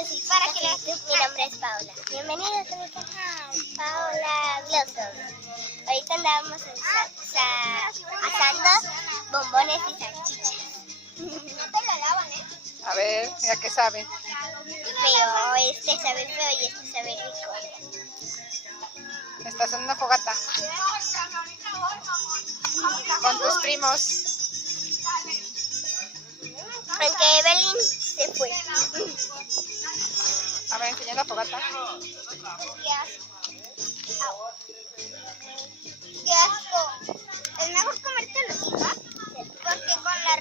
Hola, soy para que mi nombre es Paola. Bienvenidos a mi canal, Paola Blossom. Ahorita andábamos asando bombones y salchichas. No te la lavan, ¿eh? A ver, mira qué sabe. Feo, este sabe feo y este sabe rico. Estás en una fogata con tus primos. Aunque Evelyn se fue. A ver, enseña la fogata. Qué asco. Es mejor comértelo, ¿sí? Porque con la